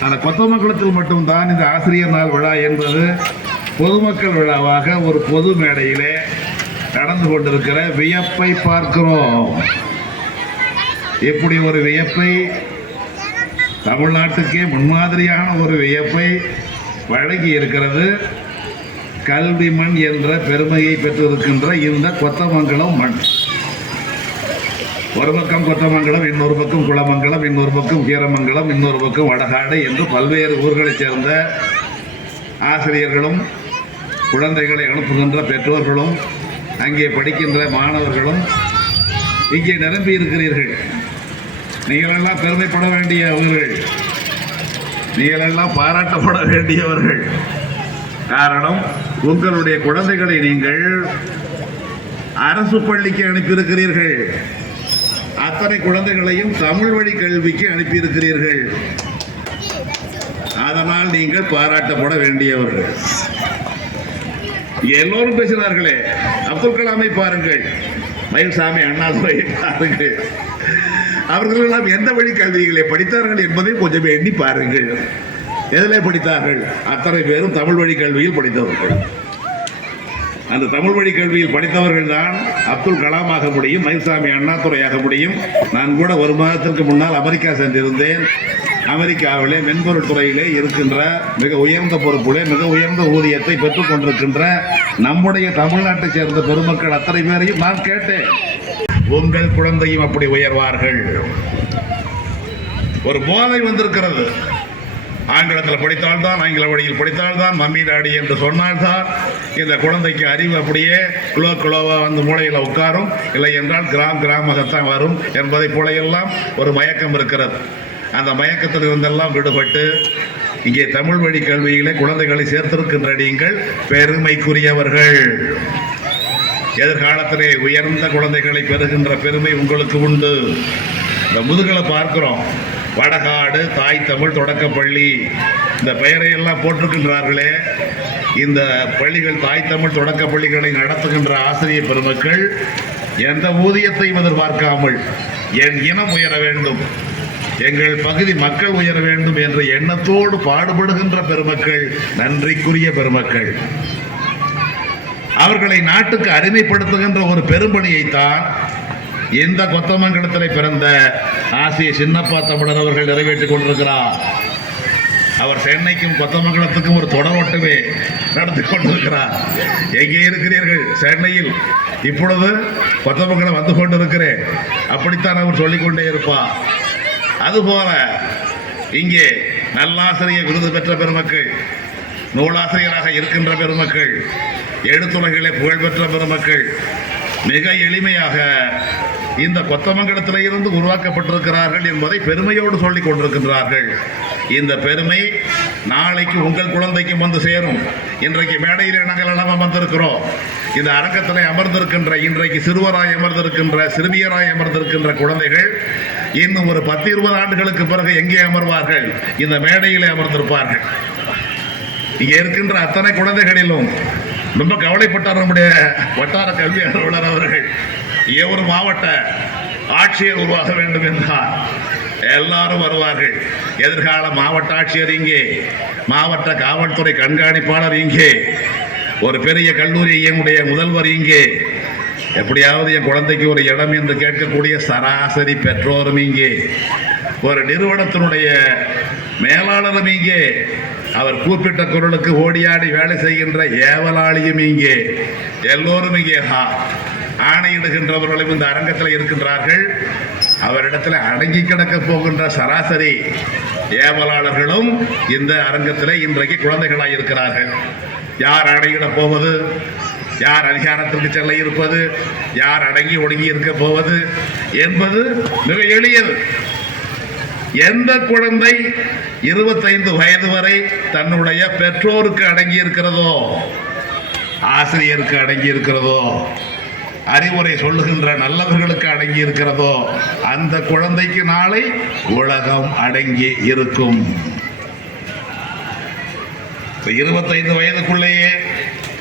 அந்த கொத்தமங்கலத்தில் மட்டும்தான் இந்த ஆசிரியர் நாள் விழா என்பது பொதுமக்கள் விழாவாக ஒரு பொது மேடையிலே நடந்து கொண்டிருக்கிற வியப்பை பார்க்கிறோம். இப்படி ஒரு வியப்பை? தமிழ்நாட்டுக்கே முன்மாதிரியான ஒரு வியப்பை வழங்கி இருக்கிறது. கல்வி மண் என்ற பெருமையை பெற்றிருக்கின்ற இந்த கொத்தமங்கலம் மண். ஒரு பக்கம் கொத்தமங்கலம் இன்னொரு பக்கம் குளமங்கலம் இன்னொரு பக்கம் கீரமங்கலம் இன்னொரு பக்கம் வடகாடு என்று பல்வேறு ஊர்களைச் சேர்ந்த ஆசிரியர்களும் குழந்தைகளை அனுப்புகின்ற பெற்றோர்களும் அங்கே படிக்கின்ற மாணவர்களும் இங்கே நிரம்பி இருக்கிறீர்கள். நீங்களெல்லாம் பெருமைப்பட வேண்டியவர்கள். நீங்களெல்லாம் பாராட்டப்பட வேண்டியவர்கள். காரணம் உங்களுடைய குழந்தைகளை நீங்கள் அரசு பள்ளிக்கு அனுப்பியிருக்கிறீர்கள். அத்தனை குழந்தைகளையும் தமிழ் வழி கல்விக்கு அனுப்பியிருக்கிறீர்கள். அதனால் நீங்கள் பாராட்டப்பட வேண்டியவர்கள். எல்லோரும் பேசினார்களே. அப்துல் கலாமை பாருங்கள். மயில்சாமி அண்ணாதுரை பாருங்கள். அவர்கள் எல்லாம் எந்த வழி கல்விகளை படித்தார்கள் என்பதை கொஞ்சம் எண்ணி பாருங்கள். எதிலே படித்தார்கள். அத்தனை பேரும் தமிழ் வழி கல்வியில் படித்தவர்கள். அந்த தமிழ் வழி கல்வியில் படித்தவர்கள் தான் அப்துல் கலாம் ஆக முடியும் மயில்சாமி அண்ணாதுரை ஆக முடியும். நான் கூட ஒரு மாதத்திற்கு முன்னால் அமெரிக்கா சென்றிருந்தேன். அமெரிக்காவிலே மென்பொருள் துறையிலே இருக்கின்ற மிக உயர்ந்த பொறுப்பிலே மிக உயர்ந்த ஊதியத்தை பெற்றுக்கொண்டிருக்கின்ற நம்முடைய தமிழ்நாட்டை சேர்ந்த பெருமக்கள் அத்தனை பேரையும் நான் கேட்டேன். உங்கள் குழந்தையும் அப்படி உயர்வார்கள். ஒரு போதை வந்திருக்கிறது. ஆங்கிலத்தில் படித்தால்தான் ஆங்கில வழியில் படித்தால்தான் மம்மி டாடி என்று சொன்னால்தான் இந்த குழந்தைக்கு அறிவு அப்படியே குளோ குளோவாக வந்து மூளையில் உட்காரும். இல்லை என்றால் கிராம் கிராமகத்தான் வரும் என்பதை போல எல்லாம் ஒரு மயக்கம் இருக்கிறது. அந்த மயக்கத்தில் இருந்தெல்லாம் விடுபட்டு இங்கே தமிழ் வழி கல்வியிலே குழந்தைகளை சேர்த்திருக்கின்ற நீங்கள் பெருமைக்குரியவர்கள். எதிர்காலத்திலே உயர்ந்த குழந்தைகளை பெறுகின்ற பெருமை உங்களுக்கு உண்டு. இந்த முதுகலை பார்க்கிறோம். வடகாடு தாய் தமிழ் தொடக்கப்பள்ளி. இந்த பெயரை எல்லாம் போட்டிருக்கின்றார்களே. இந்த பள்ளிகள் தாய் தமிழ் தொடக்க பள்ளிகளை நடத்துகின்ற ஆசிரியர் பெருமக்கள் எந்த ஊதியத்தையும் எதிர்பார்க்காமல் என் இனம் உயர வேண்டும் எங்கள் பகுதி மக்கள் உயர வேண்டும் என்ற எண்ணத்தோடு பாடுபடுகின்ற பெருமக்கள் நன்றிக்குரிய பெருமக்கள். அவர்களை நாட்டுக்கு அடிமைப்படுத்துகின்ற ஒரு பெரும்பணியைத்தான் இந்த கொத்தமங்கலத்தில் பிறந்த ஆசையை சின்னப்பா தமிழர் அவர்கள் நிறைவேற்றிக் கொண்டிருக்கிறார். அவர் சென்னைக்கும் கொத்தமங்கலத்துக்கும் ஒரு தொடர் ஒட்டுமே நடத்தி கொண்டிருக்கிறார். எங்கே இருக்கிறீர்கள்? சென்னையில். இப்பொழுது கொத்தமங்கலம் வந்து கொண்டிருக்கிறேன். அப்படித்தான் அவர் சொல்லிக்கொண்டே இருப்பார். அதுபோல இங்கே நல்லாசிரியர் விருது பெற்ற பெருமக்கள் நூலாசிரியராக இருக்கின்ற பெருமக்கள் எழுத்துலகிலே புகழ்பெற்ற பெருமக்கள் மிக எளிமையாக இந்த கொத்தமங்கலத்தில் இருந்து உருவாக்கப்பட்டிருக்கிறார்கள் என்பதை பெருமையோடு சொல்லிக் கொண்டிருக்கின்றார்கள். இந்த பெருமை நாளைக்கு உங்கள் குழந்தைக்கும் வந்து சேரும். இன்றைக்கு மேடையில் நாங்கள் எல்லாம் வந்திருக்கிறோம் இந்த அரங்கத்தில் அமர்ந்திருக்கின்ற இன்றைக்கு சிறுவராய் அமர்ந்திருக்கின்ற சிறுமியராய் அமர்ந்திருக்கின்ற குழந்தைகள் இன்னும் ஒரு பத்து இருபது ஆண்டுகளுக்கு பிறகு எங்கே அமர்வார்கள்? இந்த மேடையிலே அமர்ந்திருப்பார்கள். இங்கே இருக்கின்ற அத்தனை குழந்தைகளிலும் ரொம்ப கவலைப்பட்டார் நம்முடைய வட்டார கல்வி அலுவலர் அவர்கள். இங்கே ஒரு மாவட்ட ஆட்சியர் உருவாக வேண்டும் என்றார். எல்லாரும் வருவார்கள். எதிர்கால மாவட்ட ஆட்சியர் இங்கே மாவட்ட காவல்துறை கண்காணிப்பாளர் இங்கே ஒரு பெரிய கல்லூரி என்னுடைய முதல்வர் இங்கே. எப்படியாவது என் குழந்தைக்கு ஒரு இடம் என்று கேட்கக்கூடிய சராசரி பெற்றோரும் இங்கே. ஒரு நிறுவனத்தினுடைய மேலாளரும் இங்கே. அவர் கூப்பிட்ட குரலுக்கு ஓடியாடி வேலை செய்கின்ற ஏவலாளியும் இங்கே. எல்லோரும் இங்கே ஹா. ஆணையிடுகின்றவர்களும் இந்த அரங்கத்தில் இருக்கின்றார்கள். அவரிடத்தில் அடங்கி கிடக்க போகின்ற சராசரி ஏவலாளர்களும் இந்த அரங்கத்தில் இன்றைக்கு குழந்தைகளாக இருக்கிறார்கள். யார் ஆணையிடப் போவது? யார் அதிகாரத்திற்கு செல்ல இருப்பது? யார் அடங்கி ஒடுங்கி இருக்க போவது என்பது மிக எளியது. எந்த குழந்தை இருபத்தைந்து வயது வரை தன்னுடைய பெற்றோருக்கு அடங்கி இருக்கிறதோ ஆசிரியருக்கு அடங்கி இருக்கிறதோ அறிவுரை சொல்லுகின்ற நல்லவர்களுக்கு அடங்கி இருக்கிறதோ அந்த குழந்தைக்கு நாளை உலகம் அடங்கி இருக்கும். இருபத்தைந்து வயதுக்குள்ளேயே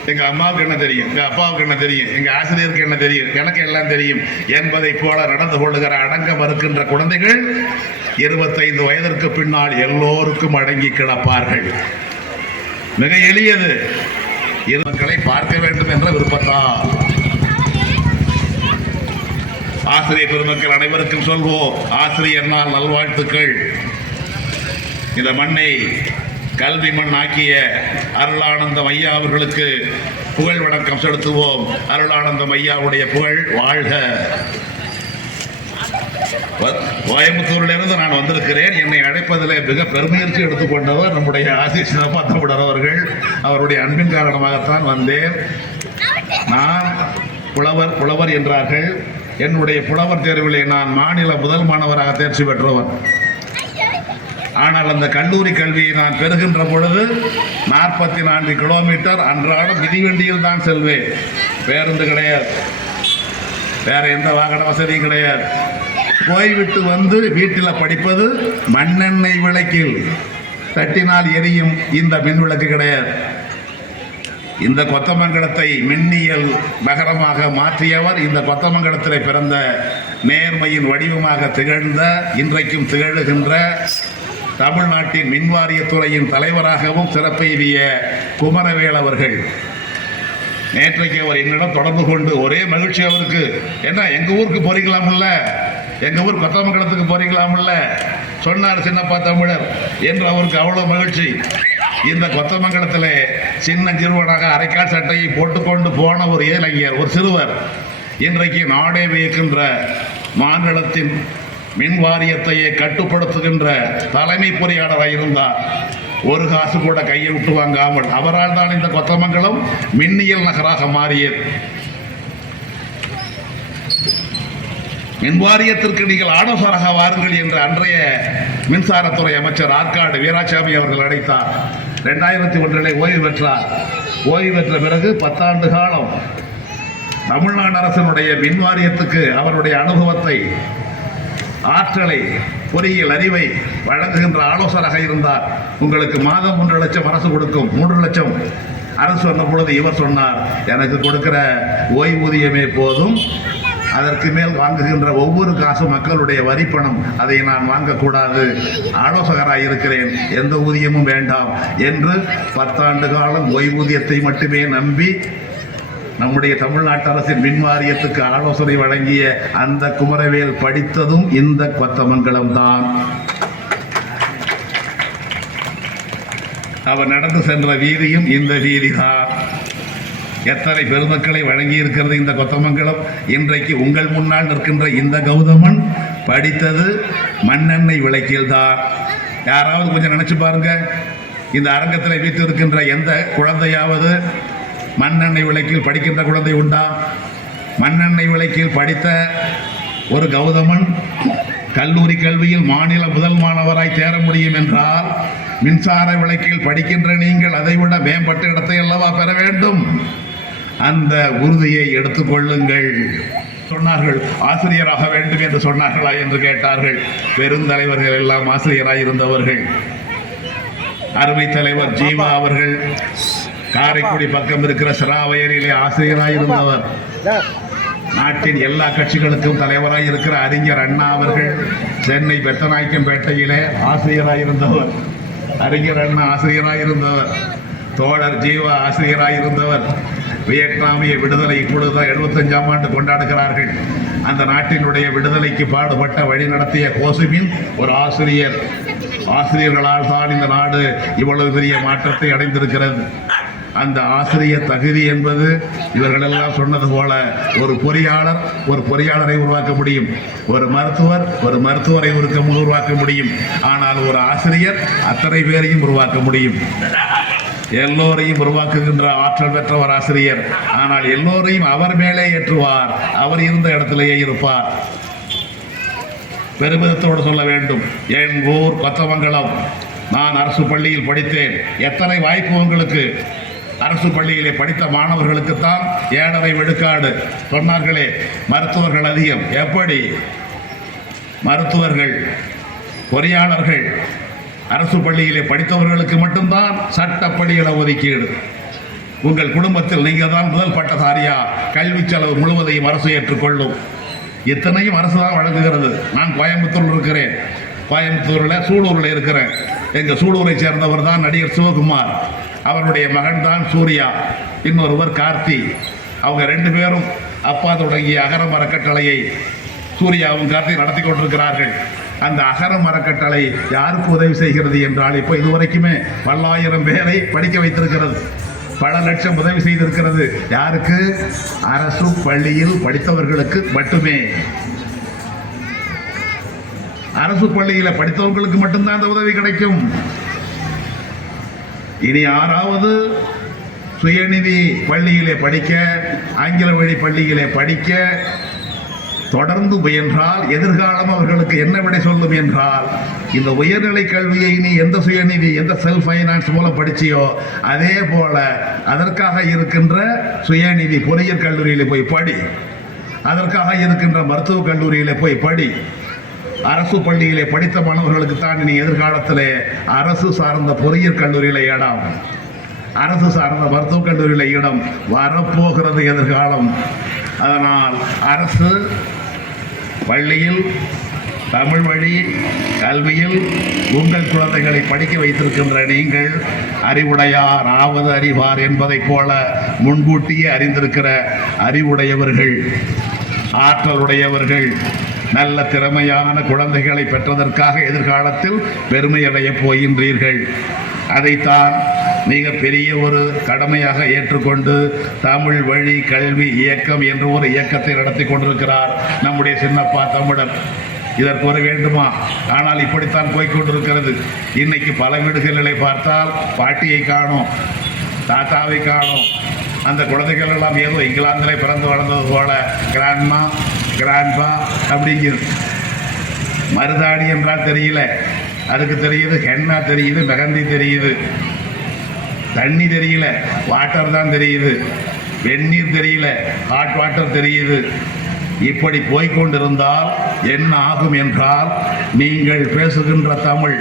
எங்க அம்மாவுக்கு என்ன தெரியும்? எங்க அப்பாவுக்கு என்ன தெரியும்? எங்க ஆசிரியருக்கு என்ன தெரியும்? எனக்கு எல்லாம் தெரியும். என்பதை போல நடந்து கொள்ளுகிற அடங்க மறுக்கின்ற குழந்தைகள் இருபத்தைந்து வயதிற்கு பின்னால் எல்லோருக்கும் அடங்கி கிடப்பார்கள். மிக எளியது. இருவர்களை பார்க்க வேண்டும் என்ற விருப்பத்தால். ஆசிரியர் பெருமக்கள் அனைவருக்கும் சொல்வோம். ஆசிரியர் நாள் நல்வாழ்த்துக்கள். இந்த மண்ணை கல்வி மண் ஆக்கிய அருளானந்தம் ஐயா அவர்களுக்கு புகழ் வணக்கம் செலுத்துவோம். அருளானந்தம் ஐயாவுடைய புகழ் வாழ்க. கோயம்புத்தூரிலிருந்து நான் வந்திருக்கிறேன். என்னை அழைப்பதில் மிக பெருமுயற்சி எடுத்துக்கொண்டவர் நம்முடைய ஆசிஷ் சிதப்பா அவர்கள். அவருடைய அன்பின் காரணமாகத்தான் வந்தேன். நான் புலவர் புலவர் என்றார்கள். என்னுடைய புலவர் தேர்விலே நான் மாநில முதல் மாணவராக தேர்ச்சி பெற்றவன். ஆனால் அந்த கல்லூரி கல்வியை நான் பெறுகின்ற பொழுது நாற்பத்தி நான்கு கிலோமீட்டர் அன்றாடம் மிதிவண்டியில் தான் செல்வேன். பேருந்து கிடையாது. வேற எந்த வாகன வசதியும் கிடையாது. போய்விட்டு வந்து வீட்டில் படிப்பது மண்ணெண்ணெய் விளக்கில் தட்டினால் எரியும் இந்த மின் விளக்கு கிடையாது. இந்த கொத்தமங்கலத்தை மின்னியல் நகரமாக மாற்றியவர் இந்த கொத்தமங்கலத்தில் பிறந்த நேர்மையின் வடிவமாக திகழ்ந்த இன்றைக்கும் திகழுகின்ற தமிழ்நாட்டின் மின்வாரியத்துறையின் தலைவராகவும் சிறப்பெய்திய குமரவேல் அவர்கள். நேற்றைக்கு அவர் என்னிடம் தொடர்பு கொண்டு ஒரே மகிழ்ச்சி அவருக்கு. என்ன எங்க ஊருக்கு போறீங்களாமில்ல எங்க ஊர் கொத்தமங்கலத்துக்கு போறீங்களாமில்ல சொன்னார் சின்னப்பா தமிழர் என்று அவருக்கு அவ்வளவு மகிழ்ச்சி. இந்த கொத்தமங்கலத்தில் சின்ன சிறுவனாக அரைக்கால் சட்டையை போட்டுக்கொண்டு போன ஒரு இளைஞர் ஒரு சிறுவர். இன்றைக்கு நாடே வியக்கின்ற மாநிலத்தின் மின் வாரியத்தையே கட்டுப்படுத்துகின்ற தலைமை பொறியாளராக இருந்தார். ஒரு காசு கூட கையை விட்டு வாங்காமல் அவரால் தான் இந்த கொத்தமங்கலம் மின்னியல் நகராக மாறியது. மின் வாரியத்திற்கு நீங்கள் ஆலோசகராக வாருங்கள் என்று அன்றைய மின்சாரத்துறை அமைச்சர் ஆற்காடு வீராசாமி அவர்கள் அழைத்தார். ரெண்டாயிரத்தி ஒன்றிலே ஓய்வு பெற்றார். ஓய்வு பெற்ற பிறகு பத்தாண்டு காலம் தமிழ்நாடு அரசனுடைய மின் வாரியத்துக்கு அவருடைய அனுபவத்தை ஆற்றலை பொறியியல் அறிவை வழங்குகின்ற ஆலோசகராக இருந்தார். உங்களுக்கு மாதம் மூன்று லட்சம் அரசு கொடுக்கும். மூன்று லட்சம் அரசு சொன்ன பொழுது இவர் சொன்னார் எனக்கு கொடுக்கிற ஓய்வூதியமே போதும். அதற்கு மேல் வாங்குகின்ற ஒவ்வொரு காசும் மக்களுடைய வரிப்பணம் அதை நான் வாங்கக்கூடாது. ஆலோசகராக இருக்கிறேன். எந்த ஊதியமும் வேண்டாம். என்று பத்தாண்டு காலம் ஓய்வூதியத்தை மட்டுமே நம்பி நம்முடைய தமிழ்நாட்டு அரசின் மின் வாரியத்துக்கு ஆலோசனை வழங்கிய அந்த குமரவேல் படித்ததும் இந்த கொத்தமங்கலம் தான். அவர் நடந்து சென்ற வீதியும் இந்த வீதி தான். எத்தனை பெருமக்களை வழங்கி இருக்கிறது இந்த கொத்தமங்கலம்? இன்றைக்கு உங்கள் முன்னால் நிற்கின்ற இந்த கௌதமன் படித்தது மண்ணெண்ணெய் விளக்கில் தான். யாராவது கொஞ்சம் நினச்சி பாருங்க. இந்த அரங்கத்தில் வீட்டிருக்கின்ற எந்த குழந்தையாவது மண்ணெண்ணெய் விளக்கில் படிக்கின்ற குழந்தை உண்டா? மண்ணெண்ணெய் விளக்கில் படித்த ஒரு கௌதமன் கல்லூரி கல்வியில் மாநில முதல் மாணவராய் தேர முடியும் என்றால் மின்சார விளக்கில் படிக்கின்ற நீங்கள் அதைவிட மேம்பட்ட இடத்தை அல்லவா பெற வேண்டும்? அந்த உறுதியை எடுத்துக்கொள்ளுங்கள் சொன்னார்கள் ஆசிரியராக வேண்டும் என்று சொன்னார்களா என்று கேட்டார்கள். பெருந்தலைவர்கள் எல்லாம் ஆசிரியராக இருந்தவர்கள் அருமை தலைவர் ஜீவா அவர்கள் காரைக்குடி பக்கம் இருக்கிற சிராவயரிலே ஆசிரியராயிருந்தவர். நாட்டின் எல்லா கட்சிகளுக்கும் தலைவராய் இருக்கிற அறிஞர் அண்ணா அவர்கள் சென்னை பெத்தநாயக்கம்பேட்டையிலே ஆசிரியராயிருந்தவர். அறிஞர் அண்ணா ஆசிரியராக இருந்தவர் தோழர் ஜீவா ஆசிரியராக இருந்தவர் வியட்நாமிய விடுதலை இப்பொழுது எழுபத்தஞ்சாம் ஆண்டு கொண்டாடுகிறார்கள். அந்த நாட்டினுடைய விடுதலைக்கு பாடுபட்ட வழி நடத்திய கோசுமின் ஒரு ஆசிரியர். ஆசிரியர்களால் தான் இந்த நாடு இவ்வளவு பெரிய மாற்றத்தை அடைந்திருக்கிறது. அந்த ஆசிரியர் தகுதி என்பது இவர்களெல்லாம் சொன்னது போல ஒரு பொறியாளர் ஒரு பொறியாளரை உருவாக்க முடியும். ஒரு மருத்துவர் ஒரு மருத்துவரை உருவாக்க முடியும். ஆனால் ஒரு ஆசிரியர் அத்தனை பேரையும் உருவாக்க முடியும். எல்லோரையும் உருவாக்குகின்ற ஆற்றல் பெற்ற ஒரு ஆசிரியர். ஆனால் எல்லோரையும் அவர் மேலே ஏற்றுவார். அவர் இருந்த இடத்திலேயே இருப்பார். பெருமிதத்தோடு சொல்ல வேண்டும். என் ஊர் கொத்தமங்கலம். நான் அரசு பள்ளியில் படித்தேன். எத்தனை வாய்ப்பு உங்களுக்கு? அரசு பள்ளியிலே படித்த மாணவர்களுக்குத்தான் ஏழரை விழுக்காடு சொன்னார்களே மருத்துவர்கள் அதிகம். எப்படி? மருத்துவர்கள் பொறியாளர்கள். அரசு பள்ளியிலே படித்தவர்களுக்கு மட்டும்தான் சட்டப்பள்ளியில ஒதுக்கீடு. உங்கள் குடும்பத்தில் நீங்கள் தான் முதல் பட்டதாரியா? கல்வி செலவு முழுவதையும் அரசு ஏற்றுக்கொள்ளும். இத்தனையும் அரசு தான் வழங்குகிறது. நான் கோயம்புத்தூரில் இருக்கிறேன். கோயம்புத்தூரில் சூலூரில் இருக்கிறேன். எங்கள் சூலூரை சேர்ந்தவர் தான் நடிகர் சிவகுமார். அவருடைய மகன் தான் சூர்யா இன்னொருவர் கார்த்தி. அவங்க ரெண்டு பேரும் அப்பா தொடங்கிய அகர மரக்கட்டளையை சூர்யாவும் கார்த்தி நடத்தி கொண்டிருக்கிறார்கள். அந்த அகர மரக்கட்டளை யாருக்கு உதவி செய்கிறது என்றால் இப்போ இதுவரைக்குமே பல்லாயிரம் பேரை படிக்க வைத்திருக்கிறது. பல லட்சம் உதவி செய்திருக்கிறது. யாருக்கு? அரசு பள்ளியில் படித்தவர்களுக்கு மட்டுமே. அரசு பள்ளியில் படித்தவங்களுக்கு மட்டும்தான் அந்த உதவி கிடைக்கும். இனி யாராவது சுயநிதி பள்ளியிலே படிக்க ஆங்கில வழி பள்ளியிலே படிக்க தொடர்ந்து முயன்றால் எதிர்காலம் அவர்களுக்கு என்ன விடை சொல்லும் என்றால் இந்த உயர்நிலை கல்வியை நீ எந்த சுயநிதி எந்த செல்ஃப் ஃபைனான்ஸ் மூலம் படிச்சியோ அதே போல அதற்காக இருக்கின்ற சுயநிதி பொறியியல் கல்லூரியில் போய் படி. அதற்காக இருக்கின்ற மருத்துவக் கல்லூரியில் போய் படி. அரசு பள்ளியிலே படித்த மாணவர்களுக்கு தான் இனி எதிர்காலத்திலே அரசு சார்ந்த பொறியியல் கல்லூரியில் இடம் அரசு சார்ந்த மருத்துவக் கல்லூரியில் இடம் வரப்போகிறது எதிர்காலம். அதனால் அரசு பள்ளியில் தமிழ் வழி கல்வியில் உங்கள் குழந்தைகளை படிக்க வைத்திருக்கின்ற நீங்கள் அறிவுடையார் ஆவது அறிவார் என்பதைப் போல முன்கூட்டியே அறிந்திருக்கிற அறிவுடையவர்கள் ஆற்றலுடையவர்கள் நல்ல திறமையான குழந்தைகளை பெற்றதற்காக எதிர்காலத்தில் பெருமை அடையப் போகின்றீர்கள். அதைத்தான் மிக பெரிய ஒரு கடமையாக ஏற்றுக்கொண்டு தமிழ் வழி கல்வி இயக்கம் என்ற ஒரு இயக்கத்தை நடத்தி கொண்டிருக்கிறார் நம்முடைய சின்னப்பா தமிழர் இதற்கு ஒரு வேண்டுமா? ஆனால் இப்படித்தான் போய்க்கொண்டிருக்கிறது இன்னைக்கு பல வீடுகளிலே பார்த்தால் பாட்டியை காணோம் தாத்தாவை காணோம். அந்த குழந்தைகள் எல்லாம் ஏதோ இங்கிலாந்திலே பிறந்து வளர்ந்தது போல. கிராண்ட்மா கிராண்ட்பா அப்படிங்கிறது. மருதாணி என்றால் தெரியல. அதுக்கு தெரியுது ஹென்னா தெரியுது மெகந்தி தெரியுது. தண்ணி தெரியல வாட்டர் தான் தெரியுது. வெந்நீர் தெரியல ஹாட் வாட்டர் தெரியுது. இப்படி போய்கொண்டிருந்தால் என்ன ஆகும் என்றால் நீங்கள் பேசுகின்ற தமிழ்.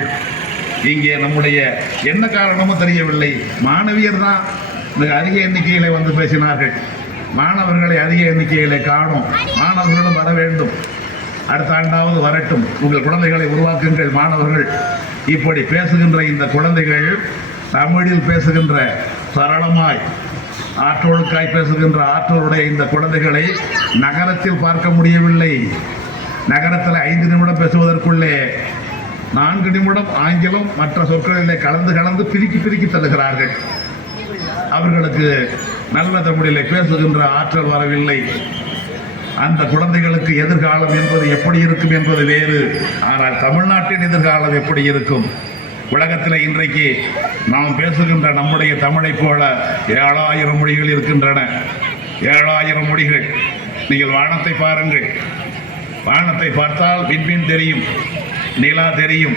இங்கே நம்முடைய என்ன காரணமோ தெரியவில்லை. மாணவியர் தான். மிக அதிக எண்ணிக்கையில் வந்து பேசினார்கள். மாணவர்களை அதிக எண்ணிக்கையிலே காணும். மாணவர்களும் வர வேண்டும். அடுத்த ஆண்டாவது வரட்டும். உங்கள் குழந்தைகளை உருவாக்குங்கள் மாணவர்கள். இப்படி பேசுகின்ற இந்த குழந்தைகள் தமிழில் பேசுகின்ற சரளமாய் ஆற்றோழுக்காய் பேசுகின்ற ஆற்றோருடைய இந்த குழந்தைகளை நகரத்தில் பார்க்க முடியவில்லை. நகரத்தில் ஐந்து நிமிடம் பேசுவதற்குள்ளே நான்கு நிமிடம் ஆங்கிலம் மற்ற சொற்களிலே கலந்து கலந்து பிரிக்கி பிரிக்கி தருகிறார்கள் அவர்களுக்கு நல்ல தமிழில் பேசுகின்ற ஆற்றல் வரவில்லை. அந்த குழந்தைகளுக்கு எதிர்காலம் என்பது எப்படி இருக்கும் என்பது வேறு. ஆனால் தமிழ்நாட்டின் எதிர்காலம் எப்படி இருக்கும்? உலகத்தில் இன்றைக்கு நாம் பேசுகின்ற நம்முடைய தமிழைப் போல ஏழாயிரம் மொழிகள் இருக்கின்றன. ஏழாயிரம் மொழிகள். நீங்கள் வானத்தை பாருங்கள். வானத்தை பார்த்தால் விண்மீன் தெரியும். நிலா தெரியும்.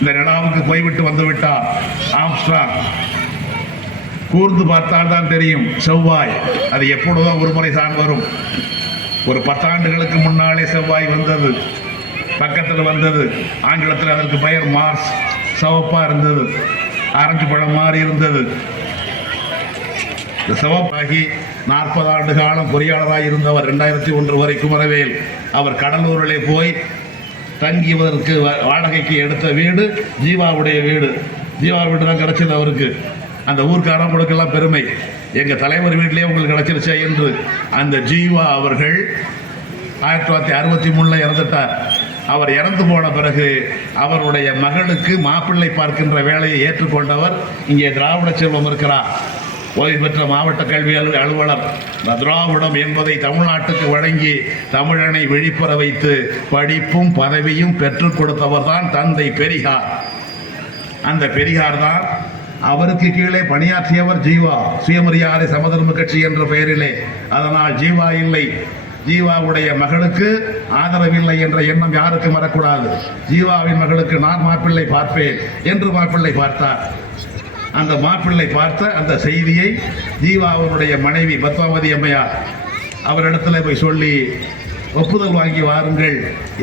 இந்த நிலாவுக்கு போய்விட்டு வந்துவிட்டால் ஆம்ஸ்ட்ராங். கூர்ந்து பார்த்தால் தான் தெரியும் செவ்வாய். அது எப்பொழுதோ ஒரு முறை தான் வரும். ஒரு பத்தாண்டுகளுக்கு முன்னாலே செவ்வாய் வந்தது. பக்கத்தில் வந்தது. ஆங்கிலத்தில் அதற்கு பெயர் மார்ஸ். சிவப்பாக இருந்தது. ஆரஞ்சு பழம் மாதிரி இருந்தது. இந்த சிவப்பாகி நாற்பது ஆண்டு காலம் பொறியாளராக இருந்தவர் ரெண்டாயிரத்தி ஒன்று வரை குமரவேல். அவர் கடலூரிலே போய் தங்கியதற்கு வா- வாடகைக்கு எடுத்த வீடு ஜீவாவுடைய வீடு. ஜீவா வீடு தான் கிடைச்சது அவருக்கு. அந்த ஊர்க்காரங்களுக்கெல்லாம் பெருமை. எங்கள் தலைவர் வீட்டிலேயே உங்களுக்கு கிடைச்சிருச்சே என்று அந்த ஜீவா அவர்கள் ஆயிரத்தி தொள்ளாயிரத்தி அறுபத்தி மூணில் இறந்துட்டார். அவர் இறந்து போன பிறகு அவருடைய மகளுக்கு மாப்பிள்ளை பார்க்கின்ற வேலையை ஏற்றுக்கொண்டவர் இங்கே திராவிட செல்வம் இருக்கிறார். ஓய்வு பெற்ற மாவட்ட கல்வி அலு- அலுவலர் திராவிடம் என்பதை தமிழ்நாட்டுக்கு வழங்கி தமிழனை விழிப்புற வைத்து படிப்பும் பதவியும் பெற்றுக் கொடுத்தவர் தான் தந்தை பெரியார். அந்த பெரியார் தான் அவருக்கு கீழே பணியாற்றியவர் ஜீவா சுயமரியாதை சமதர்ம கட்சி என்ற பெயரிலே. அதனால் ஜீவா இல்லை. ஜீவாவுடைய மகளுக்கு ஆதரவில்லை என்ற எண்ணம் யாருக்கும் வரக்கூடாது. ஜீவாவின் மகளுக்கு நான் மாப்பிள்ளை பார்ப்பேன் என்று மாப்பிள்ளை பார்த்தார். அந்த மாப்பிள்ளை பார்த்த அந்த செய்தியை ஜீவா அவருடைய மனைவி பத்மாவதி அம்மையார் அவரிடத்துல போய் சொல்லி ஒப்புதல் வாங்கி வாருங்கள்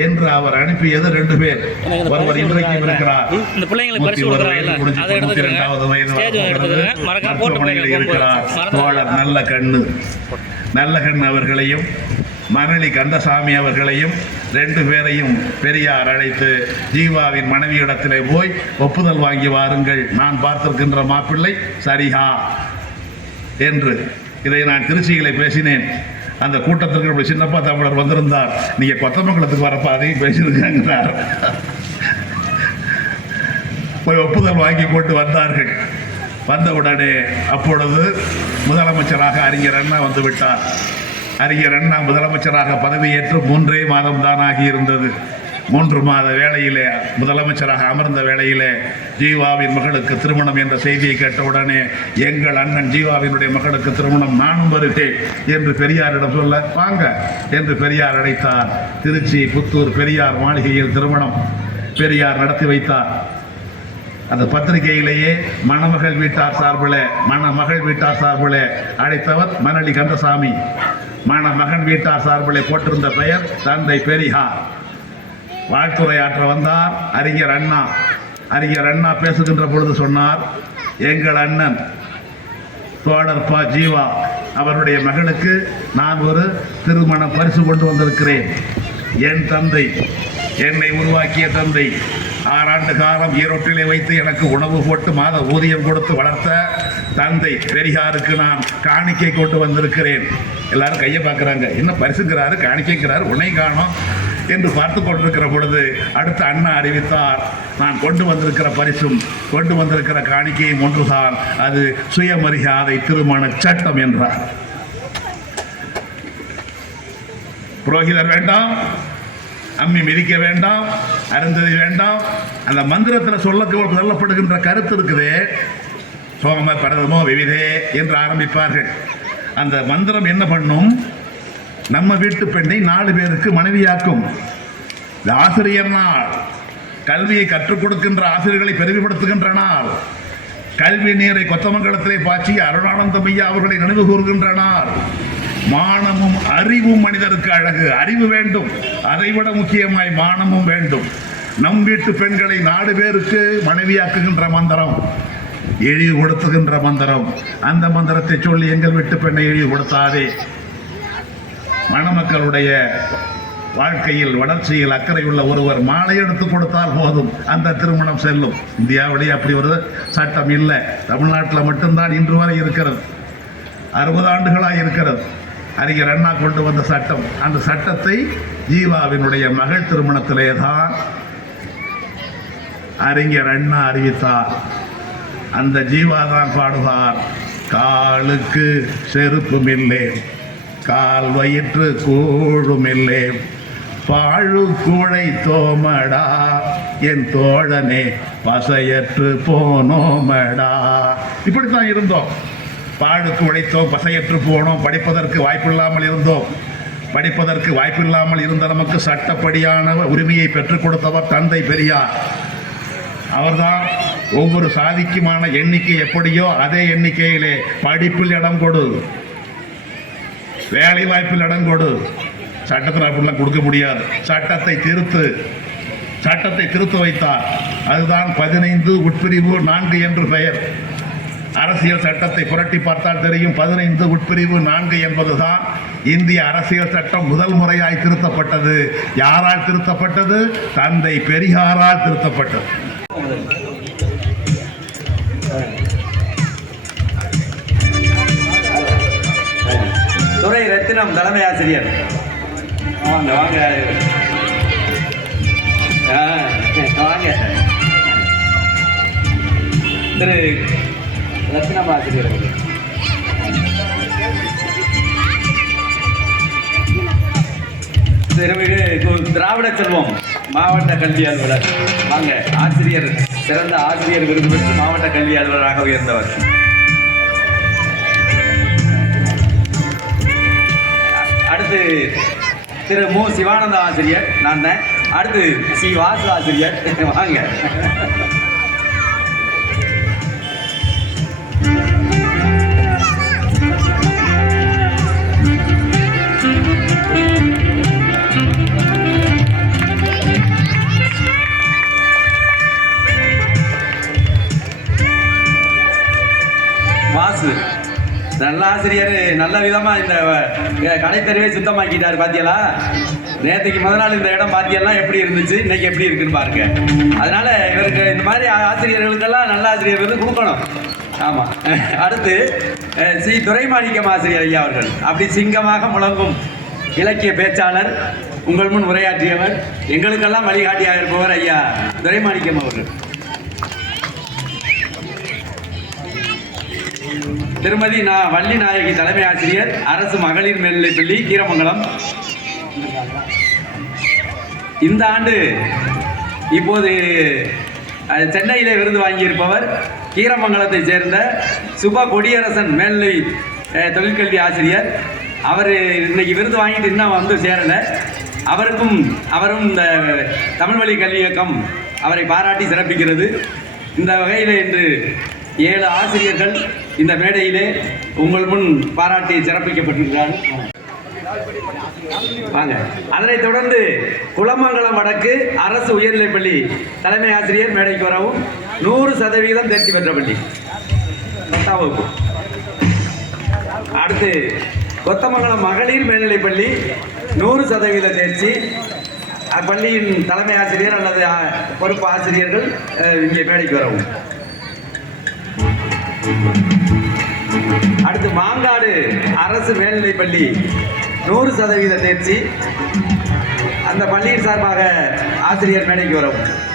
என்று அவர் அனுப்பியது ரெண்டு பேர். ஒருவர் இன்றைக்கும் இருக்கிறார். முடிஞ்சு அதை தொண்ணூத்தி எடுத்துக்கங்க. ரெண்டாவது வயது ஸ்டேஜ் வரப்போகிறது. எடுத்துக்கங்க. மறக்காம போட்டு மருத்துவமனையில் போயிருங்க, இருக்கிறார். தோழர் நல்ல கண்ணு. நல்ல கண் அவர்களையும் மணலி கந்தசாமி அவர்களையும் ரெண்டு பேரையும் பெரியார் அழைத்து ஜீவாவின் மனைவியிடத்திலே போய் ஒப்புதல் வாங்கி வாருங்கள். நான் பார்த்திருக்கின்ற மாப்பிள்ளை சரிஹா என்று இதை நான் திருச்சியிலே பேசினேன். அந்த கூட்டத்திற்கு நம்முடைய சின்னப்பா தமிழர் வந்திருந்தார். நீங்கள் கொத்தமங்கலத்துக்கு வரப்ப அதையும் பேசியிருக்காங்கிறார் போய் ஒப்புதல் வாங்கி போட்டு வந்தார்கள். வந்தவுடனே அப்பொழுது முதலமைச்சராக அறிஞர் அண்ணா வந்து விட்டார் அறிஞர் அண்ணா முதலமைச்சராக பதவியேற்று மூன்றே மாதம் தான் ஆகியிருந்தது. மூன்று மாத வேளையிலே முதலமைச்சராக அமர்ந்த வேளையிலே ஜீவாவின் மகளுக்கு திருமணம் என்ற செய்தியை கேட்டவுடனே எங்கள் அண்ணன் ஜீவாவினுடைய மகளுக்கு திருமணம் நானும் வருகிறேன் என்று பெரியாரிடம் சொல்ல வாங்க என்று பெரியார் அழைத்தார். திருச்சி புத்தூர் பெரியார் மாளிகையில் திருமணம் பெரியார் நடத்தி வைத்தார். அந்த பத்திரிகையிலேயே மணமகள் வீட்டார் சார்பில் மணமகள் வீட்டார் சார்பில் அழைத்தவர் மணலி கந்தசாமி. மணமகன் வீட்டார் சார்பில் போட்டிருந்த பெயர் தந்தை பெரியார். வாழ்த்துரையாற்ற வந்தார் அறிஞர் அண்ணா. அறிஞர் அண்ணா பேசுகின்ற பொழுது சொன்னார் எங்கள் அண்ணன் தோழர் ப. ஜீவா அவருடைய மகனுக்கு நான் ஒரு திருமண பரிசு கொண்டு வந்திருக்கிறேன். என் தந்தை என்னை உருவாக்கிய தந்தை ஆறாண்டு காலம் ஈரோட்டிலே வைத்து எனக்கு உணவு போட்டு மாத ஊதியம் கொடுத்து வளர்த்த தந்தை பெரியாருக்கு நான் காணிக்கை கொண்டு வந்திருக்கிறேன். எல்லாரும் கையை பார்க்குறாங்க. என்ன பரிசுங்கிறாரு காணிக்கைங்கிறாரு உன்னை காணும். என்று பார்த்து கொண்டிருக்கிற பொழுது அடுத்த அண்ணா அறிவித்தார் நான் கொண்டு வந்திருக்கிற பரிசும் கொண்டு வந்திருக்கிற காணிக்கையும் ஒன்றுதான். அது சுயமரியாதை திருமண சட்டம் என்றார். புரோகிதர் வேண்டாம் அம்மி மிதிக்க வேண்டாம் அருந்ததி வேண்டாம். அந்த மந்திரத்தில் சொல்ல சொல்லப்படுகின்ற கருத்து இருக்குதே சோம பரதமோ விவிதே என்று ஆரம்பிப்பார்கள். அந்த மந்திரம் என்ன பண்ணும்? நம்ம வீட்டு பெண்ணை நாலு பேருக்கு மனைவியாக்கும். இது ஆசிரியர் நாள் கல்வியை கற்றுக் கொடுக்கின்ற ஆசிரியர்களை பெருமைப்படுத்துகின்ற நாள் கல்வி நீரை கொத்தமங்கலத்திலே பாய்ச்சி அருணானந்தம் ஐயா அவர்களை நினைவு கூறுகின்ற நாள். மானமும் அறிவும் மனிதருக்கு அழகு அறிவு வேண்டும். அதைவிட முக்கியமாய் மானமும் வேண்டும். நம் வீட்டு பெண்களை நாலு பேருக்கு மனைவியாக்குகின்ற மந்திரம் இழிவுபடுத்துகின்ற மந்திரம். அந்த மந்திரத்தை சொல்லி எங்கள் வீட்டு பெண்ணை இழிவுபடுத்தாதே மணமக்களுடைய வாழ்க்கையில் வளர்ச்சியில் அக்கறையுள்ள ஒருவர் மாலை எடுத்து கொடுத்தால் போதும். அந்த திருமணம் செல்லும். இந்தியாவிலேயே அப்படி ஒரு சட்டம் இல்லை. தமிழ்நாட்டில் மட்டும்தான் இன்று வரை இருக்கிறது. அறுபது ஆண்டுகளாக இருக்கிறது. அறிஞர் அண்ணா கொண்டு வந்த சட்டம். அந்த சட்டத்தை ஜீவாவினுடைய மகள் திருமணத்திலே தான் அறிஞர் அண்ணா அறிவித்தார். அந்த ஜீவா தான் பாடுவார். காலுக்கு செருப்பும் கால் வயிற்று கூழுமில்லே. பாழு கூழை தோமடா என் தோழனே பசையற்று போனோமடா. இப்படித்தான் இருந்தோம். பாழுக்கு உழைத்தோம் பசையற்று போனோம். படிப்பதற்கு வாய்ப்பில்லாமல் இருந்தோம். படிப்பதற்கு வாய்ப்பில்லாமல் இருந்த நமக்கு சட்டப்படியான உரிமையை பெற்றுக் கொடுத்தவர் தந்தை பெரியார். அவர்தான் ஒவ்வொரு சாதிக்குமான எண்ணிக்கை எப்படியோ அதே எண்ணிக்கையிலே படிப்பில் இடம் கொடு. வேலை வாய்ப்பில் இடம் கொடு சட்டத்தில் அப்படிலாம் கொடுக்க முடியாது. சட்டத்தை திருத்து. சட்டத்தை திருத்த வைத்தார் அதுதான் பதினைந்து உட்பிரிவு நான்கு என்று பெயர். அரசியல் சட்டத்தை புரட்டி பார்த்தால் தெரியும் பதினைந்து உட்பிரிவு நான்கு என்பதுதான் இந்திய அரசியல் சட்டம் முதல் முறையாய் திருத்தப்பட்டது. யாரால் திருத்தப்பட்டது? தந்தை பெரியாரால் திருத்தப்பட்டது. துறை ரத்தினம் தலைமை ஆசிரியர். வாங்க வாங்க. வாங்க. திரு ரத்தினம் ஆசிரியர் திருமிகு திராவிட செல்வம் மாவட்ட கல்வி அலுவலர். வாங்க ஆசிரியர் சிறந்த ஆசிரியர் விருது பெற்று மாவட்ட கல்வி அலுவலராக உயர்ந்தவர். அடுத்து திரு மு. சிவானந்த ஆசிரியர். நான் தான். அடுத்து சி. வாசு ஆசிரியர். வாங்க. வாசு. நல்ல ஆசிரியர் நல்ல விதமாக இந்த கடைத்தறிவை சுத்தமாக்கிட்டார் பாத்தியலா? நேற்றுக்கு முதல் நாள் இந்த இடம் பாத்தியெல்லாம் எப்படி இருந்துச்சு இன்னைக்கு எப்படி இருக்குன்னு பாருங்க. அதனால இவருக்கு இந்த மாதிரி ஆசிரியர்களுக்கெல்லாம் நல்ல ஆசிரியர் வந்து கொடுக்கணும். ஆமாம் அடுத்து சி துரைமாணிக்கம் ஆசிரியர் ஐயா அவர்கள். அப்படி சிங்கமாக முழங்கும் இலக்கிய பேச்சாளர் உங்கள் முன் உரையாற்றியவர் எங்களுக்கெல்லாம் வழிகாட்டியாக இருப்பவர் ஐயா துரைமாணிக்கம் அவர்கள். திருமதி நா வள்ளி நாயகி தலைமை ஆசிரியர் அரசு மகளிர் மேல்நிலைப்பள்ளி கீரமங்கலம். இந்த ஆண்டு இப்போது சென்னையிலே விருது வாங்கியிருப்பவர் கீரமங்கலத்தை சேர்ந்த சுப கொடியரசன் மேல்நிலை தொழிற்கல்வி ஆசிரியர். அவர் இன்னைக்கு விருது வாங்கிட்டு இன்னும் வந்து சேரலை. அவருக்கும் அவரும் இந்த தமிழ் வழி கல்வி இயக்கம் அவரை பாராட்டி சிறப்பிக்கிறது. இந்த வகையில் இன்று ஏழு ஆசிரியர்கள் இந்த மேடையிலே உங்கள் முன் பாராட்டி சிறப்பிக்கப்பட்டிருக்கிறார். வாங்க. அதனைத் தொடர்ந்து குளமங்கலம் வடக்கு அரசு உயர்நிலைப்பள்ளி தலைமை ஆசிரியர் மேடைக்கு வரவும் நூறு சதவீதம் தேர்ச்சி பெற்ற பள்ளி. பத்தாம் வகுப்பு. அடுத்து கொத்தமங்கலம் மகளிர் மேல்நிலைப்பள்ளி நூறு சதவீத தேர்ச்சி. அப்பள்ளியின் தலைமை ஆசிரியர் அல்லது பொறுப்பு ஆசிரியர்கள் இங்கே மேடைக்கு வரவும். அடுத்து மாங்காடு அரசு மேல்நிலைப் பள்ளி. நூறு சதவீத தேர்ச்சி. அந்த பள்ளியின் சார்பாக ஆசிரியர் மேடைக்கு வரவும்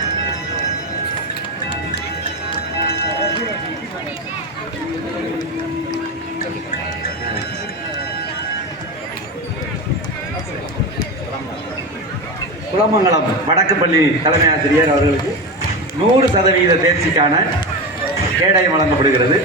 குளமங்கலம் வடக்கு பள்ளி தலைமை ஆசிரியர் அவர்களுக்கு நூறு சதவீத தேர்ச்சிக்கான கேடயம் வழங்கப்படுகிறது.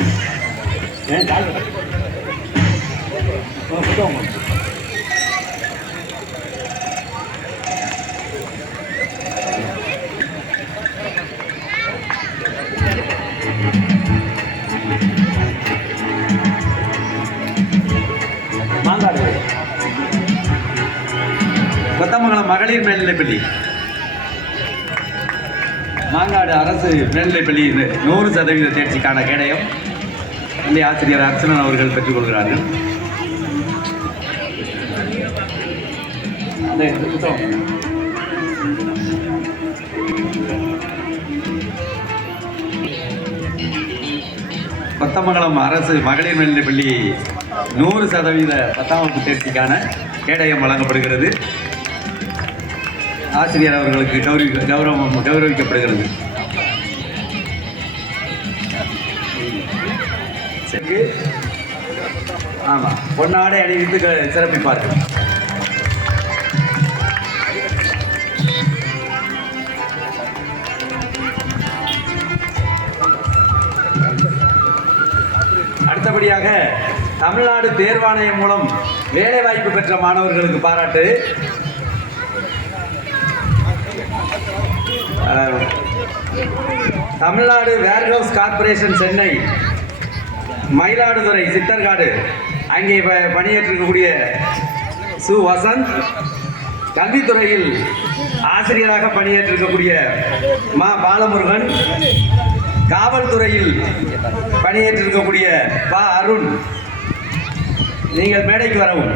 மாங்காடு. கொத்தமங்கலம் மகளிர் மேல்நிலைப்பள்ளி. மாங்காடு அரசு மேல்நிலைப்பள்ளி நூறு சதவீத தேர்ச்சிக்கான கேடயம். பள்ளி ஆசிரியர் அர்ச்சனன் அவர்கள் பெற்றுக் கொள்கிறார்கள். கொத்தமங்கலம் அரசு மகளிர் மேல்நிலைப்பள்ளி நூறு சதவீத பத்தாம் வகுப்பு தேர்ச்சிக்கான கேடயம் வழங்கப்படுகிறது. ஆசிரியர் அவர்களுக்கு கௌரவி கௌரவம் கௌரவிக்கப்படுகிறது. ஆமாம் பொன்னாடை அணிவித்து க- சிறப்பிப்பார்கள் அடுத்தபடியாக தமிழ்நாடு தேர்வாணையம் மூலம் வேலைவாய்ப்பு பெற்ற மாணவர்களுக்கு பாராட்டு. Tamil Nadu warehouse corporation Chennai Mayiladuthurai Sitharkadu. அங்கே ப- பணியாற்றிருக்கக்கூடிய சு. வசந்த் கல்வித்துறையில் ஆசிரியராக பணியேற்றிருக்கக்கூடிய மா. பாலமுருகன் காவல்துறையில் பணியேற்றிருக்கக்கூடிய பா. அருண். நீங்கள் மேடைக்கு வரவும்.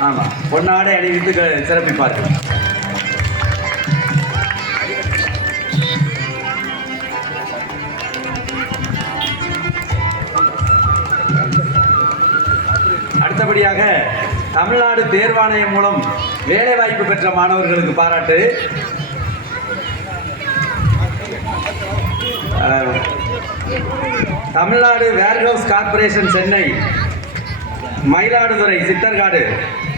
ஆமா பொன்னாடை அணிவித்து சிறப்பிப்பார்கள் அடுத்தபடியாக தமிழ்நாடு தேர்வாணையம் மூலம் வேலைவாய்ப்பு பெற்ற மாணவர்களுக்கு பாராட்டு. Tamil Nadu warehouse corporation Chennai Mayiladuthurai Sitharkadu.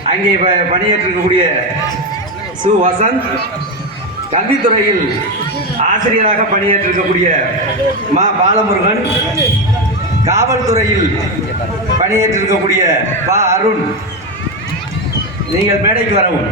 அங்கே ப- பணியேற்றிருக்கக்கூடிய சு வசந்த் கல்வித்துறையில் ஆசிரியராக பணியேற்றிருக்கக்கூடிய மா பாலமுருகன் காவல்துறையில் பணியேற்றிருக்கக்கூடிய பா அருண். நீங்கள் மேடைக்கு வரவும்.